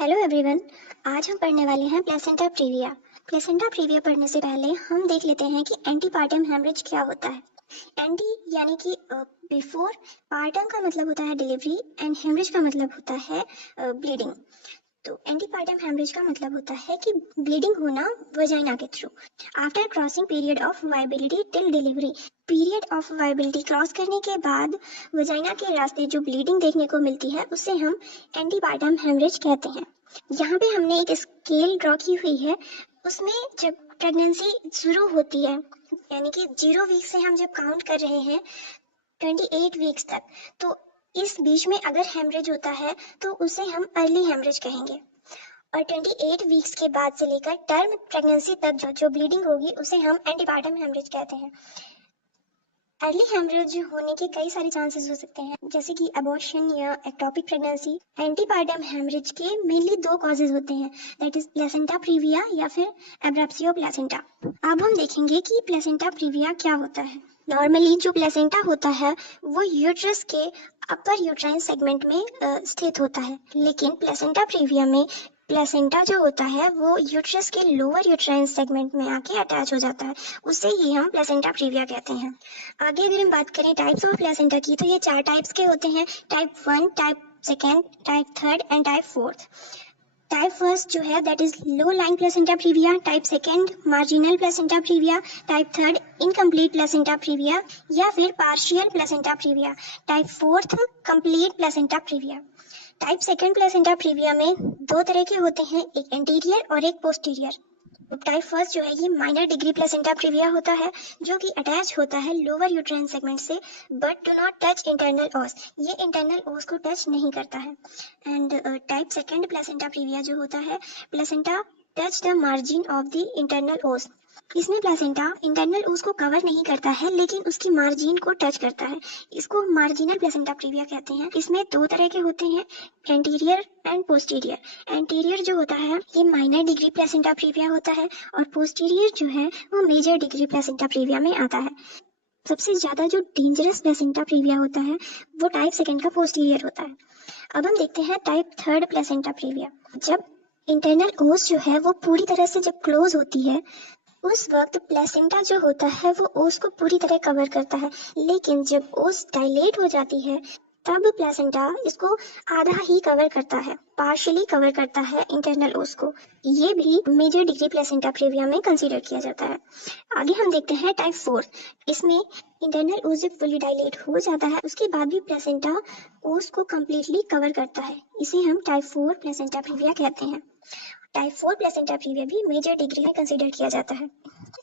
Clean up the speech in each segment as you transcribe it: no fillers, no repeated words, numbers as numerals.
Hello everyone. आज हम पढ़ने वाले हैं प्लेसेंटा प्रीविया। प्लेसेंटा प्रीविया पढ़ने से पहले हम देख लेते हैं कि एंटीपार्टम हेमरेज क्या होता है। एंटी यानी कि बिफोर, पार्टम का मतलब होता है डिलीवरी एंड हेमरेज का मतलब होता है ब्लीडिंग। तो एंटीपार्टम हेमरेज का मतलब होता है कि ब्लीडिंग होना वजाइना के through after crossing period of viability till delivery. Period of viability cross करने के बाद वजाइना के रास्ते जो ब्लीडिंग देखने को मिलती है उसे हम एंटीपार्टम हेमरेज कहते हैं। यहाँ पे हमने एक स्केल ड्रॉ की हुई है। उसमें जब प्रेगनेंसी शुरू होती है यानी कि 0 वीक से हम जब काउंट कर रहे हैं 28 वीक्स तक, तो इस बीच में अगर हेमरेज होता है तो उसे हम अर्ली हेमरेज कहेंगे। और 28 वीक्स के बाद से लेकर टर्म प्रेगनेंसी तक जो ब्लीडिंग होगी उसे हम एंटीपार्टम हेमरेज कहते हैं। अर्ली हेमरेज होने के कई सारे चांसेस हो सकते हैं, जैसे कि अबॉर्शन या एक्टोपिक प्रेगनेंसी। एंटीपार्टम हेमरेज के मेनली 2 कॉजेज होते हैं, दैट इज प्लेसेंटा प्रीविया या फिर एब्रैप्सियो प्लेसेंटा। अब हम देखेंगे कि प्लेसेंटा प्रीविया क्या होता है। नॉर्मली जो प्लेसेंटा होता है वो यूट्रस के अपर यूट्राइन सेगमेंट में स्थित होता है, लेकिन प्लेसेंटा प्रीविया में प्लेसेंटा जो होता है वो यूट्रस के लोअर यूट्राइन सेगमेंट में आके अटैच हो जाता है। उसे ही हम प्लेसेंटा प्रीविया कहते हैं। आगे अगर हम बात करें टाइप्स ऑफ प्लेसेंटा की, तो ये 4 टाइप्स के होते हैं, type 1, type second, type third and type fourth. Type first जो है that is low line placenta previa, type second marginal placenta previa, type third incomplete placenta previa या फिर partial placenta previa, type fourth complete placenta previa. Type second placenta previa में 2 तरह के होते हैं, एक एंटीरियर और एक पोस्टीरियर। टाइप फर्स्ट जो है ये माइनर डिग्री प्लेसेंटा प्रीविया होता है, जो कि अटैच होता है लोअर यूट्राइन सेगमेंट से, but do not touch internal ओस। ये इंटरनल ओस को टच नहीं करता है। And type second placenta previa जो होता है, placenta touch the margin of the internal ओस। इसमें प्लेसेंटा इंटरनल ओस को कवर नहीं करता है, लेकिन उसकी मार्जिन को टच करता है। इसको मार्जिनल प्लेसेंटा प्रीविया कहते हैं। इसमें 2 तरह के होते हैं, एंटीरियर एंड पोस्टीरियर। एंटीरियर जो होता है ये माइनर डिग्री प्लेसेंटा प्रीविया होता है और पोस्टीरियर जो है वो मेजर डिग्री प्लेसेंटा प्रीविया में आता है। सबसे ज्यादा जो डेंजरस प्लेसेंटा प्रीविया होता है वो टाइप सेकेंड का पोस्टीरियर होता है। अब हम देखते हैं टाइप थर्ड प्लेसेंटा प्रीविया। जब इंटरनल ओस जो है वो पूरी तरह से जब क्लोज होती है, उस वक्त प्लेसेंटा जो होता है वो ओस को पूरी तरह कवर करता है, लेकिन जब ओस डायलेट हो जाती है तब प्लेसेंटा इसको आधा ही कवर करता है, पार्शियली कवर करता है इंटरनल ओस को। ये भी मेजर डिग्री प्लेसेंटा प्रीविया में कंसीडर किया जाता है। आगे हम देखते हैं टाइप 4। इसमें इंटरनल ओस जब फुली डायलेट हो जाता है उसके बाद भी प्लेसेंटा ओस को कम्प्लीटली कवर करता है, इसे हम टाइप 4 प्लेसेंटा प्रीविया कहते हैं। टाइप 4 प्लेसेंटा प्रीविया भी मेजर डिग्री में कंसीडर किया जाता है।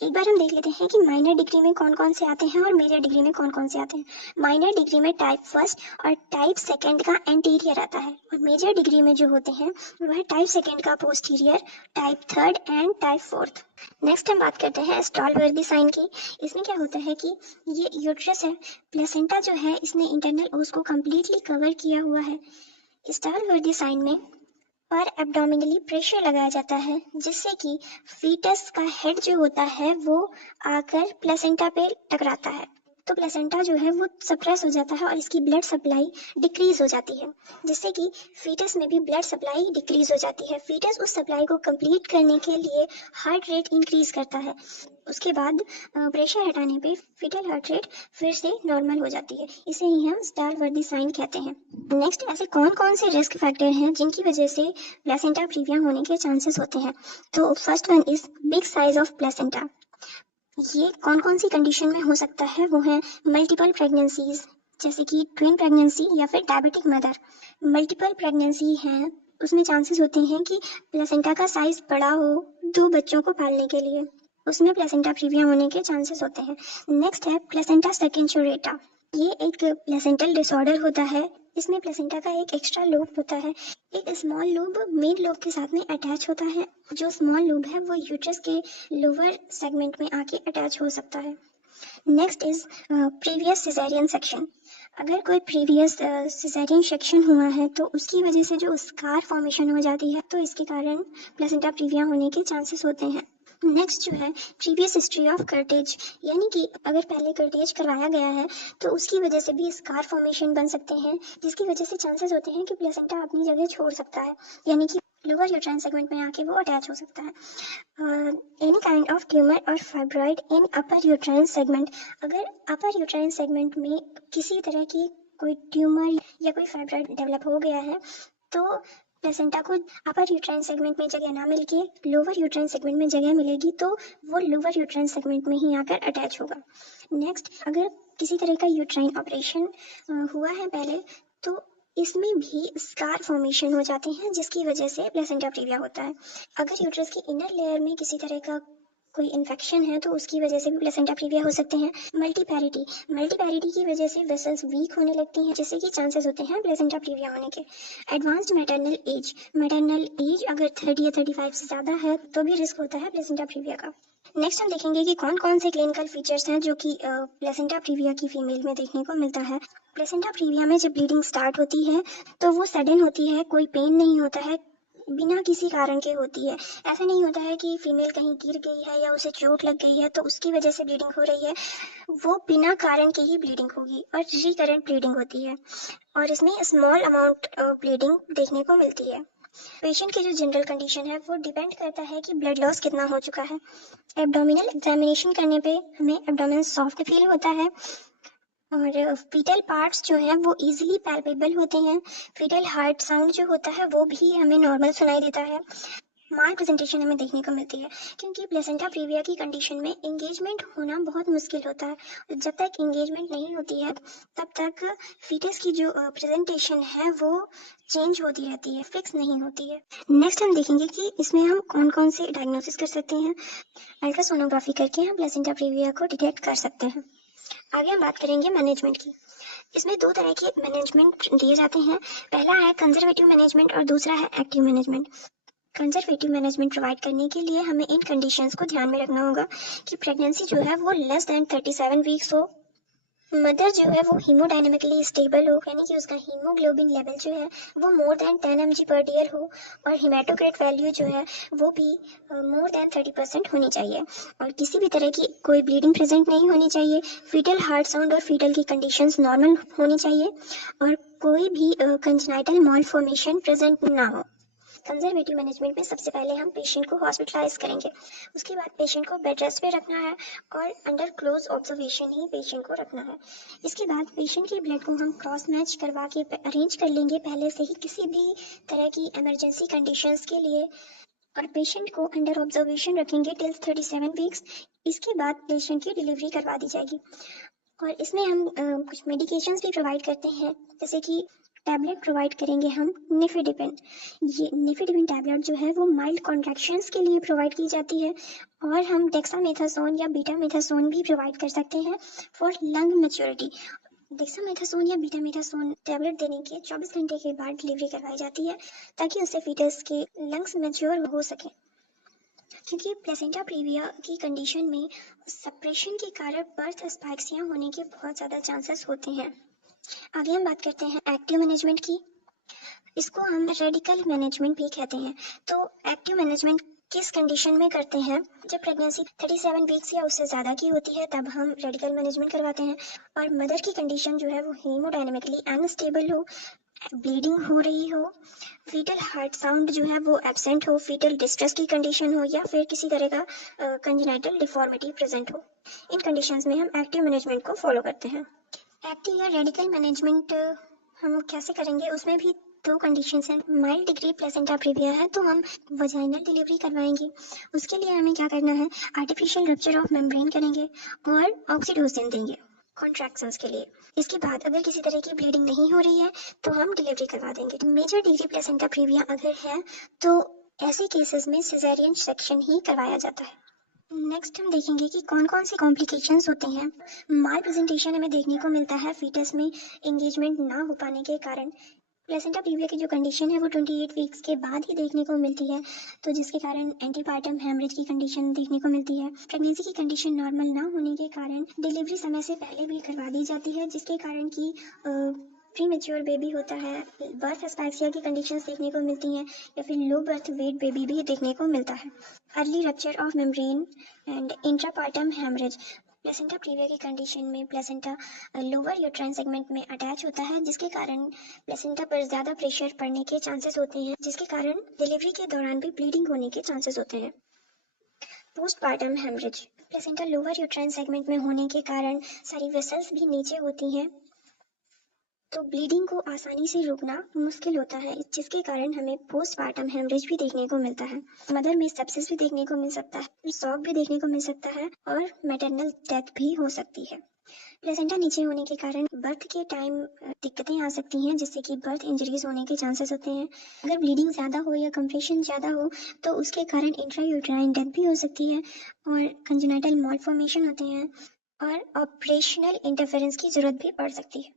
एक बार हम देख लेते हैं कि माइनर डिग्री में कौन कौन से आते हैं और मेजर डिग्री में कौन कौन से आते हैं। माइनर डिग्री में टाइप फर्स्ट और टाइप सेकेंड का एंटीरियर आता है, और मेजर डिग्री में जो होते हैं वह टाइप सेकेंड का posterior, type third and type fourth. Next हम बात करते हैं स्टॉलवर्दी साइन की। इसमें क्या होता है कि ये यूट्रस है, प्लेसेंटा जो है इसने इंटरनल ओस को कम्प्लीटली कवर किया हुआ है। स्टॉलवर्दी साइन में पर एब्डोमिनली प्रेशर लगाया जाता है, जिससे कि फीटस का हेड जो होता है वो आकर प्लेसेंटा पे टकराता है, तो प्लेसेंटा जो है वो सप्रेस हो जाता है और इसकी ब्लड सप्लाई डिक्रीज हो जाती है, जिससे कि फीटस में भी ब्लड सप्लाई डिक्रीज हो जाती है। फीटस उस सप्लाई को कंप्लीट करने के लिए हार्ट रेट इंक्रीज करता है। उसके बाद प्रेशर हटाने पे फीटल हार्ट रेट फिर से नॉर्मल हो जाती है, इसे ही हम स्टारवर्दी साइन कहते हैं। नेक्स्ट, ऐसे कौन कौन से रिस्क फैक्टर हैं जिनकी वजह से प्लेसेंटा प्रीविया होने के चांसेस होते हैं। तो first one is big size of placenta. ये कौन कौन सी कंडीशन में हो सकता है, वो है मल्टीपल प्रेगनेंसीज, जैसे कि ट्विन प्रेगनेंसी या फिर डायबिटिक मदर। मल्टीपल प्रेगनेंसी है उसमें चांसेस होते हैं कि प्लेसेंटा का साइज बड़ा हो 2 बच्चों को पालने के लिए, उसमें प्लेसेंटा प्रीविया होने के चांसेस होते हैं। नेक्स्ट है प्लेसेंटा सेकेंचुरेटा। ये एक प्लेसेंटल डिसऑर्डर होता है। इसमें प्लेसेंटा का एक एक्स्ट्रा लोब होता है, एक स्मॉल लोब मेन लोब के साथ में अटैच होता है। जो स्मॉल लोब है वो यूट्रस के लोअर सेगमेंट में आके अटैच हो सकता है। Next is previous caesarean section. अगर कोई प्रीवियस सिजेरियन सेक्शन हुआ है तो उसकी वजह से जो स्कार फॉर्मेशन हो जाती है, तो इसके कारण प्लेसेंटा प्रीविया होने के चांसेस होते हैं। नेक्स्ट जो है प्रीवियस हिस्ट्री ऑफ कर्टेज, यानी कि अगर पहले कर्टेज करवाया गया है तो उसकी वजह से भी स्कार फॉर्मेशन बन सकते हैं, जिसकी वजह से चांसेस होते हैं कि प्लेसेंटा अपनी जगह छोड़ सकता है, यानी कि लोअर यूट्राइन सेगमेंट में आके वो अटैच हो सकता है। एनी काइंड ऑफ ट्यूमर और फाइब्रॉइड इन अपर यूट्राइन सेगमेंट, अगर अपर यूट्राइन सेगमेंट में किसी तरह की कोई ट्यूमर या कोई फाइब्रॉइड डेवलप हो गया है तो प्लेसेंटा को अपर यूट्राइन सेगमेंट में जगह ना मिलके लोअर यूट्राइन सेगमेंट में जगह मिलेगी, तो वो लोअर यूट्राइन सेगमेंट में ही आकर अटैच होगा। नेक्स्ट, अगर किसी तरह का यूट्राइन ऑपरेशन हुआ है पहले, तो इसमें भी स्कार फॉर्मेशन हो जाते हैं जिसकी वजह से प्लेसेंटा प्रीविया होता है। अगर यूट्रस की इनर लेयर में किसी तरह का कोई इन्फेक्शन है तो उसकी वजह से भी प्लेसेंटा प्रीविया हो सकते हैं। मल्टीपैरिटी की वजह से वेसल्स वीक होने लगती हैं, जिससे कि चांसेस होते हैं प्लेसेंटा प्रीविया होने के। एडवांस्ड मैटरनल एज अगर 30 या 35 से ज़्यादा है तो भी रिस्क होता है प्लेसेंटा प्रीविया का। नेक्स्ट हम देखेंगे कि कौन कौन से क्लिनिकल फीचर्स हैं जो कि प्लेसेंटा प्रीविया की फीमेल में देखने को मिलता है। प्लेसेंटा प्रीविया में जब ब्लीडिंग स्टार्ट होती है तो वो सडन होती है, कोई पेन नहीं होता है, बिना किसी कारण के होती है। ऐसा नहीं होता है कि फीमेल कहीं गिर गई है या उसे चोट लग गई है तो उसकी वजह से ब्लीडिंग हो रही है, वो बिना कारण के ही ब्लीडिंग होगी और रिकरेंट ब्लीडिंग होती है और इसमें स्मॉल अमाउंट ब्लीडिंग देखने को मिलती है। पेशेंट की जो जनरल कंडीशन है वो डिपेंड करता है कि ब्लड लॉस कितना हो चुका है। एब्डोमिनल एग्जामिनेशन करने पे हमें एब्डोमेन सॉफ्ट फील होता है और फीटल पार्ट्स जो हैं वो इजीली पैल्पेबल होते हैं। फीटल हार्ट साउंड जो होता है वो भी हमें नॉर्मल सुनाई देता है। माल प्रेजेंटेशन हमें देखने को मिलती है क्योंकि प्लेसेंटा प्रीविया की कंडीशन में एंगेजमेंट होना बहुत मुश्किल होता है। जब तक एंगेजमेंट नहीं होती है तब तक फीटस की जो प्रेजेंटेशन है वो चेंज होती रहती है, फिक्स नहीं होती है। नेक्स्ट हम देखेंगे कि इसमें हम कौन कौन से डायग्नोसिस कर सकते हैं। अल्ट्रासोनोग्राफी करके हम प्लेसेंटा प्रीविया को डिटेक्ट कर सकते हैं। आगे हम बात करेंगे मैनेजमेंट की। इसमें दो तरह के मैनेजमेंट दिए जाते हैं, पहला है कंजर्वेटिव मैनेजमेंट और दूसरा है active management. Conservative management provide करने के लिए हमें इन कंडीशंस को ध्यान में रखना होगा कि प्रेगनेंसी जो है वो लेस देन 37 वीक्स हो, मदर जो है वो हीमोडायनेमिकली स्टेबल हो, यानी कि उसका हीमोग्लोबिन लेवल जो है वो मोर देन 10 mg/dl हो और हिमेटोक्रिट वैल्यू जो है वो भी मोर देन 30% होनी चाहिए और किसी भी तरह की कोई ब्लीडिंग प्रेजेंट नहीं होनी चाहिए। फीटल हार्ट साउंड और फीटल की कंडीशंस नॉर्मल होनी चाहिए और कोई भी कंजेनाइटल मालफॉर्मेशन प्रेजेंट ना हो। कंजर्वेटिव मैनेजमेंट में सबसे पहले हम पेशेंट को हॉस्पिटलाइज करेंगे, उसके बाद पेशेंट को बेड रेस्ट पे रखना है और अंडर क्लोज ऑब्जर्वेशन ही पेशेंट को रखना है। इसके बाद पेशेंट के ब्लड को हम क्रॉस मैच करवा के अरेंज कर लेंगे पहले से ही किसी भी तरह की इमरजेंसी कंडीशंस के लिए और पेशेंट को अंडर ऑब्जर्वेशन रखेंगे टिल 37 वीक्स। इसके बाद पेशेंट की डिलीवरी करवा दी जाएगी और इसमें हम कुछ मेडिकेशंस भी प्रोवाइड करते हैं, जैसे कि टैबलेट प्रोवाइड करेंगे हम निफेडिपिन। ये निफेडिपिन टैबलेट जो है वो माइल्ड कॉन्ट्रैक्शंस के लिए प्रोवाइड की जाती है और हम डेक्सामेथासोन या बीटामेथासोन भी प्रोवाइड कर सकते हैं फॉर लंग मैच्योरिटी। डेक्सामेथासोन या बीटामेथासोन टैबलेट देने के 24 घंटे के बाद डिलीवरी करवाई जाती है ताकि उससे फीटस के लंग्स मैच्योर हो सके, क्योंकि प्लेसेंटा प्रीविया की कंडीशन में सप्रेशन के कारण बर्थ एस्पाइक्सिया होने के बहुत ज़्यादा चांसेस होते हैं। आगे हम बात करते हैं एक्टिव मैनेजमेंट की। इसको हम रेडिकल मैनेजमेंट भी कहते हैं। तो एक्टिव मैनेजमेंट किस कंडीशन में करते हैं? जब प्रेगनेंसी 37 वीक्स या उससे ज़्यादा की होती है तब हम रेडिकल मैनेजमेंट करवाते हैं और मदर की कंडीशन जो है वो हीमोडायनेमिकली अनस्टेबल हो, ब्लीडिंग हो रही हो, फीटल हार्ट साउंड जो है वो एब्सेंट हो, फीटल डिस्ट्रेस की कंडीशन हो या फिर किसी तरह का कंजेनाइटल डिफॉर्मिटी प्रेजेंट हो। इन कंडीशंस में हम एक्टिव मैनेजमेंट को फॉलो करते हैं। एक्टिव या रेडिकल मैनेजमेंट हम कैसे करेंगे, उसमें भी दो कंडीशंस हैं। माइल्ड डिग्री प्लेसेंटा प्रीविया है तो हम वजाइनल डिलीवरी करवाएंगे। उसके लिए हमें क्या करना है, आर्टिफिशियल रप्चर ऑफ मेम्ब्रेन करेंगे और ऑक्सीटोसिन देंगे कॉन्ट्रैक्शंस के लिए। इसके बाद अगर किसी तरह की ब्लीडिंग नहीं हो रही है तो हम डिलीवरी करवा देंगे। मेजर डिग्री प्लेसेंटा प्रीविया अगर है तो ऐसे केसेस में सिजेरियन सेक्शन ही करवाया जाता है। नेक्स्ट हम देखेंगे कि कौन कौन से कॉम्प्लिकेशंस होते हैं। माल प्रेजेंटेशन हमें देखने को मिलता है फीटस में एंगेजमेंट ना हो पाने के कारण। प्लेसेंटा प्रीविया की जो कंडीशन है वो 28 वीक्स के बाद ही देखने को मिलती है, तो जिसके कारण एंटीपार्टम हेमरेज की कंडीशन देखने को मिलती है। प्रेगनेंसी की कंडीशन नॉर्मल ना होने के कारण डिलीवरी समय से पहले भी करवा दी जाती है, जिसके कारण कि प्री मेच्योर बेबी होता है। बर्थ एस्पाइक्सिया की कंडीशंस देखने को मिलती हैं या फिर लो बर्थ वेट बेबी भी देखने को मिलता है। Early rupture of membrane and intrapartum haemorrhage, placenta previa की कंडीशन में प्लेसेंटा लोअर यूट्राइन सेगमेंट में अटैच होता है, जिसके कारण प्लेसेंटा पर ज़्यादा प्रेशर पड़ने के चांसेस होते हैं, जिसके कारण डिलीवरी के दौरान भी ब्लीडिंग होने के चांसेस होते हैं। Postpartum haemorrhage, placenta lower uterine segment में होने के कारण सारी वेसल्स भी नीचे होती हैं, तो ब्लीडिंग को आसानी से रोकना मुश्किल होता है, जिसके कारण हमें पोस्टपार्टम हेमरेज भी देखने को मिलता है। मदर में सेप्सिस भी देखने को मिल सकता है, शॉक भी देखने को मिल सकता है और मैटरनल डेथ भी हो सकती है। प्लेसेंटा नीचे होने के कारण बर्थ के टाइम दिक्कतें आ सकती हैं, जिससे कि बर्थ इंजरीज होने के चांसेस होते हैं। अगर ब्लीडिंग ज़्यादा हो या कंप्रेशन ज़्यादा हो तो उसके कारण इंट्रायूट्राइन डेथ भी हो सकती है और कंजेनिटल मॉलफॉर्मेशन होते हैं और ऑपरेशनल इंटरफेरेंस की ज़रूरत भी पड़ सकती है।